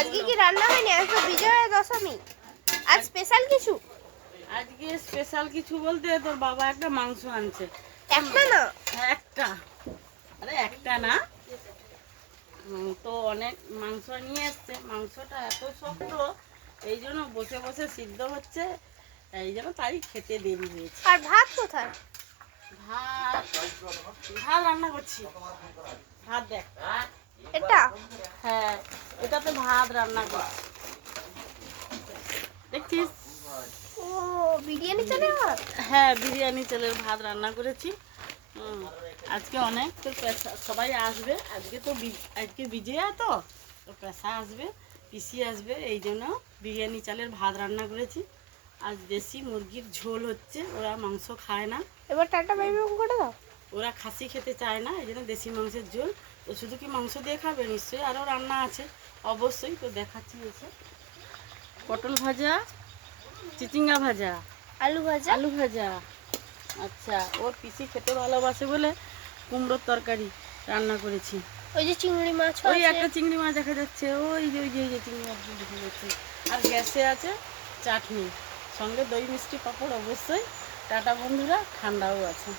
আজকে কি রান্না হয়নি? আজ তো বিজয়া দশমী। আজ স্পেশাল কিছু? আজকে স্পেশাল কিছু বলতে তোর বাবা একটা মাংস আনছে। একটা না, একটা, আরে একটা না, তো অনেক মাংস নিয়ে এসছে। মাংসটা এত শক্ত, এই জন্য বসে বসে সিদ্ধ হচ্ছে, এই জন্য তাই খেতে দেরি হয়েছে। আর ভাত কোথায়? ভাত ভাত রান্না করছি। ভাত দেখ, এটা হ্যাঁ এটাতে ভাত রান্না করছি, দেখছিস? ও বিরিয়ানি চালের ভাত। হ্যাঁ, বিরিয়ানি চালের ভাত রান্না করেছি। আজকে অনেক তো সবাই আসবে। আজকে বিজয়া তো পেশা আসবে, পিসি আসবে, এই জন্য বিরিয়ানি চালের ভাত রান্না করেছি। আজ দেশি মুরগির ঝোল হচ্ছে, ওরা মাংস খায় না। এবার টাটা বাই বাই করে দাও। ওরা খাসি খেতে চায় না, এই জন্য দেশি মাংসের ঝোল। তো শুধু কি মাংস দিয়ে খাবে? নিশ্চয়ই আরও রান্না আছে, অবশ্যই। তো দেখাচ্ছি এসে। পটল ভাজা, চিচিঙ্গা ভাজা, আলু ভাজা। আলু ভাজা। আচ্ছা, ওর পিসি খেতে ভালোবাসে বলে কুমড়োর তরকারি রান্না করেছি। ওই যে চিংড়ি মাছ ওই আছে। একটা চিংড়ি মাছ দেখা যাচ্ছে, ওই যে চিংড়ি মাছ দেখা যাচ্ছে। আর গ্যাসে আছে চাটনি, সঙ্গে দই মিষ্টি পাঁপড় অবশ্যই। টাটা বন্ধুরা, ঠান্ডাও আছে।